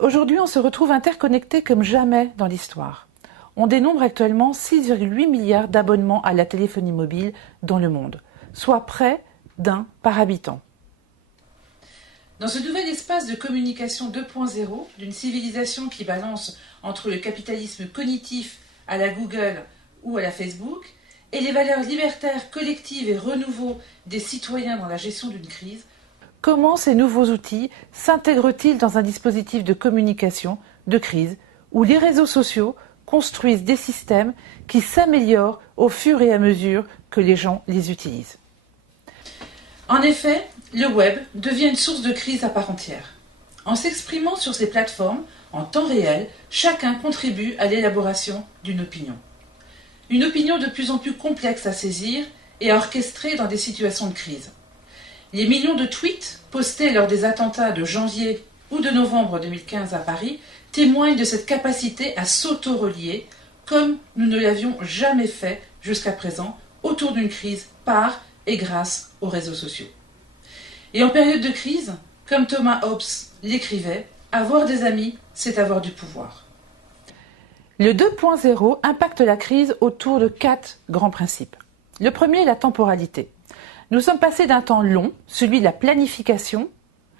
Aujourd'hui, on se retrouve interconnectés comme jamais dans l'histoire. On dénombre actuellement 6,8 milliards d'abonnements à la téléphonie mobile dans le monde, soit près d'un par habitant. Dans ce nouvel espace de communication 2.0 d'une civilisation qui balance entre le capitalisme cognitif à la Google ou à la Facebook et les valeurs libertaires collectives et renouveau des citoyens dans la gestion d'une crise, comment ces nouveaux outils s'intègrent-ils dans un dispositif de communication de crise où les réseaux sociaux construisent des systèmes qui s'améliorent au fur et à mesure que les gens les utilisent? En effet, le web devient une source de crise à part entière. En s'exprimant sur ces plateformes, en temps réel, chacun contribue à l'élaboration d'une opinion. Une opinion de plus en plus complexe à saisir et à orchestrer dans des situations de crise. Les millions de tweets postés lors des attentats de janvier ou de novembre 2015 à Paris témoignent de cette capacité à s'auto-relier comme nous ne l'avions jamais fait jusqu'à présent autour d'une crise par et grâce aux réseaux sociaux. Et en période de crise, comme Thomas Hobbes l'écrivait, avoir des amis, c'est avoir du pouvoir. Le 2.0 impacte la crise autour de 4 grands principes. Le premier est la temporalité. Nous sommes passés d'un temps long, celui de la planification,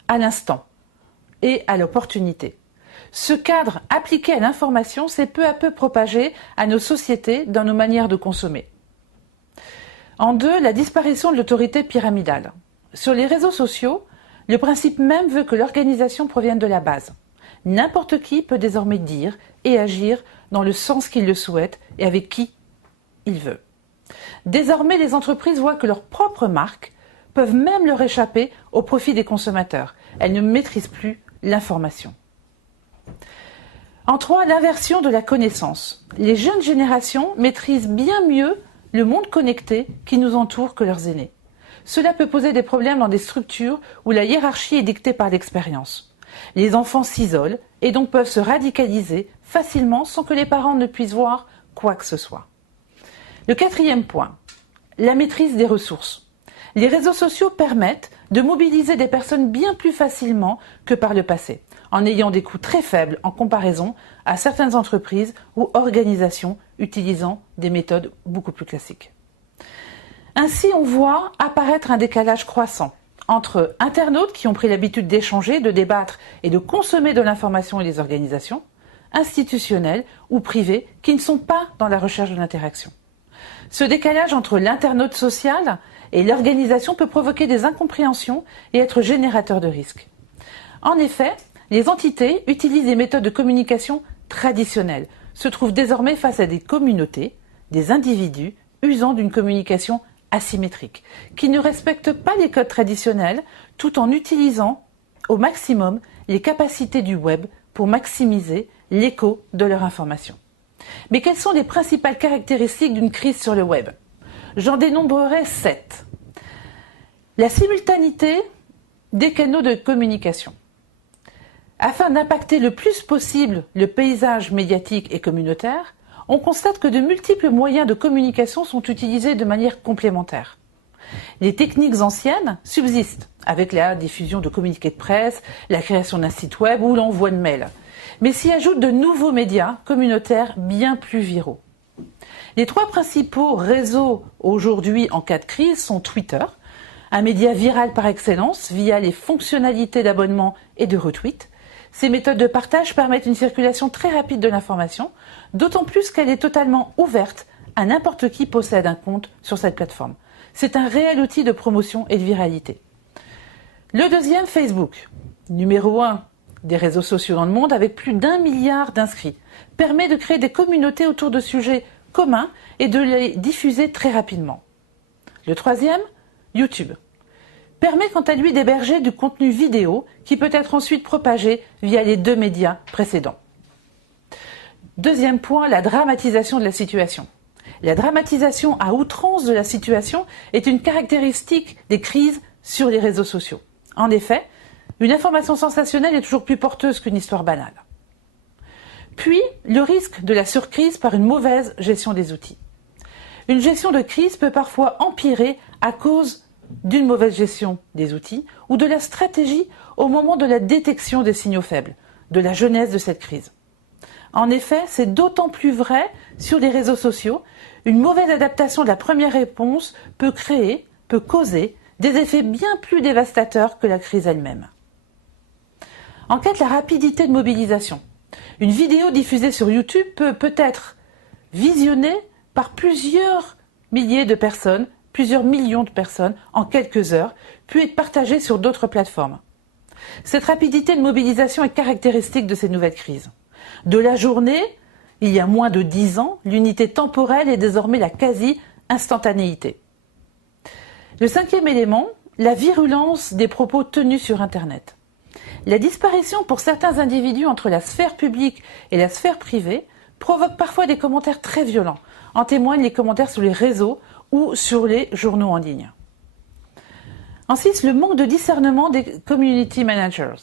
à l'instant et à l'opportunité. Ce cadre appliqué à l'information s'est peu à peu propagé à nos sociétés dans nos manières de consommer. En deux, la disparition de l'autorité pyramidale. Sur les réseaux sociaux, le principe même veut que l'organisation provienne de la base. N'importe qui peut désormais dire et agir dans le sens qu'il le souhaite et avec qui il veut. Désormais, les entreprises voient que leurs propres marques peuvent même leur échapper au profit des consommateurs. Elles ne maîtrisent plus l'information. En trois, l'inversion de la connaissance. Les jeunes générations maîtrisent bien mieux le monde connecté qui nous entoure que leurs aînés. Cela peut poser des problèmes dans des structures où la hiérarchie est dictée par l'expérience. Les enfants s'isolent et donc peuvent se radicaliser facilement sans que les parents ne puissent voir quoi que ce soit. Le quatrième point, la maîtrise des ressources. Les réseaux sociaux permettent de mobiliser des personnes bien plus facilement que par le passé, en ayant des coûts très faibles en comparaison à certaines entreprises ou organisations utilisant des méthodes beaucoup plus classiques. Ainsi, on voit apparaître un décalage croissant entre internautes qui ont pris l'habitude d'échanger, de débattre et de consommer de l'information et les organisations, institutionnelles ou privées qui ne sont pas dans la recherche de l'interaction. Ce décalage entre l'internaute social et l'organisation peut provoquer des incompréhensions et être générateur de risques. En effet, les entités utilisent des méthodes de communication traditionnelles, se trouvent désormais face à des communautés, des individus usant d'une communication asymétrique, qui ne respectent pas les codes traditionnels tout en utilisant au maximum les capacités du web pour maximiser l'écho de leur information. Mais quelles sont les principales caractéristiques d'une crise sur le web? J'en dénombrerai 7. La simultanéité des canaux de communication. Afin d'impacter le plus possible le paysage médiatique et communautaire, on constate que de multiples moyens de communication sont utilisés de manière complémentaire. Les techniques anciennes subsistent, avec la diffusion de communiqués de presse, la création d'un site web ou l'envoi de mails. Mais s'y ajoutent de nouveaux médias communautaires bien plus viraux. Les 3 principaux réseaux aujourd'hui en cas de crise sont Twitter, un média viral par excellence via les fonctionnalités d'abonnement et de retweet. Ces méthodes de partage permettent une circulation très rapide de l'information, d'autant plus qu'elle est totalement ouverte à n'importe qui possède un compte sur cette plateforme. C'est un réel outil de promotion et de viralité. Le deuxième, Facebook, numéro 1 des réseaux sociaux dans le monde avec plus d'1 milliard d'inscrits, permet de créer des communautés autour de sujets communs et de les diffuser très rapidement. Le troisième, YouTube, permet quant à lui d'héberger du contenu vidéo qui peut être ensuite propagé via les 2 médias précédents. Deuxième point, la dramatisation de la situation. La dramatisation à outrance de la situation est une caractéristique des crises sur les réseaux sociaux. En effet, une information sensationnelle est toujours plus porteuse qu'une histoire banale. Puis, le risque de la surcrise par une mauvaise gestion des outils. Une gestion de crise peut parfois empirer à cause d'une mauvaise gestion des outils ou de la stratégie au moment de la détection des signaux faibles. de la genèse de cette crise. En effet, c'est d'autant plus vrai sur les réseaux sociaux. Une mauvaise adaptation de la première réponse peut causer des effets bien plus dévastateurs que la crise elle-même. Enquête la rapidité de mobilisation. Une vidéo diffusée sur YouTube peut être visionnée par plusieurs milliers de personnes, plusieurs millions de personnes en quelques heures, puis être partagée sur d'autres plateformes. Cette rapidité de mobilisation est caractéristique de ces nouvelles crises. De la journée, il y a moins de 10 ans, l'unité temporelle est désormais la quasi-instantanéité. Le cinquième élément, la virulence des propos tenus sur Internet. La disparition pour certains individus entre la sphère publique et la sphère privée provoque parfois des commentaires très violents. En témoignent les commentaires sur les réseaux ou sur les journaux en ligne. Ensuite, le manque de discernement des community managers.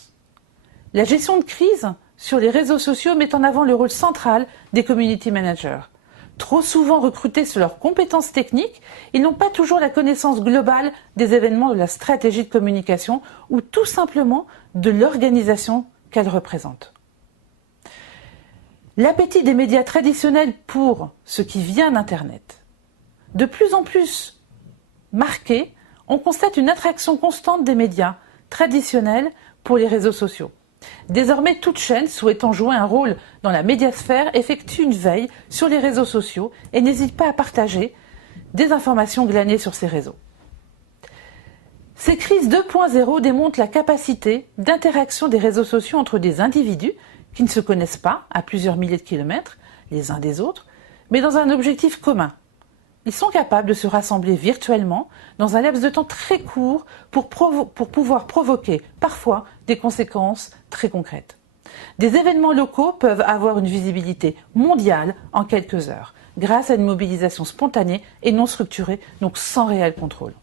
La gestion de crise sur les réseaux sociaux met en avant le rôle central des community managers. Trop souvent recrutés sur leurs compétences techniques, ils n'ont pas toujours la connaissance globale des événements de la stratégie de communication ou tout simplement de l'organisation qu'elle représente. L'appétit des médias traditionnels pour ce qui vient d'Internet. De plus en plus marqué, on constate une attraction constante des médias traditionnels pour les réseaux sociaux. Désormais, toute chaîne souhaitant jouer un rôle dans la médiasphère effectue une veille sur les réseaux sociaux et n'hésite pas à partager des informations glanées sur ces réseaux. Ces crises 2.0 démontrent la capacité d'interaction des réseaux sociaux entre des individus qui ne se connaissent pas à plusieurs milliers de kilomètres les uns des autres, mais dans un objectif commun. Ils sont capables de se rassembler virtuellement dans un laps de temps très court pour pouvoir provoquer parfois des conséquences très concrètes. Des événements locaux peuvent avoir une visibilité mondiale en quelques heures, grâce à une mobilisation spontanée et non structurée, donc sans réel contrôle.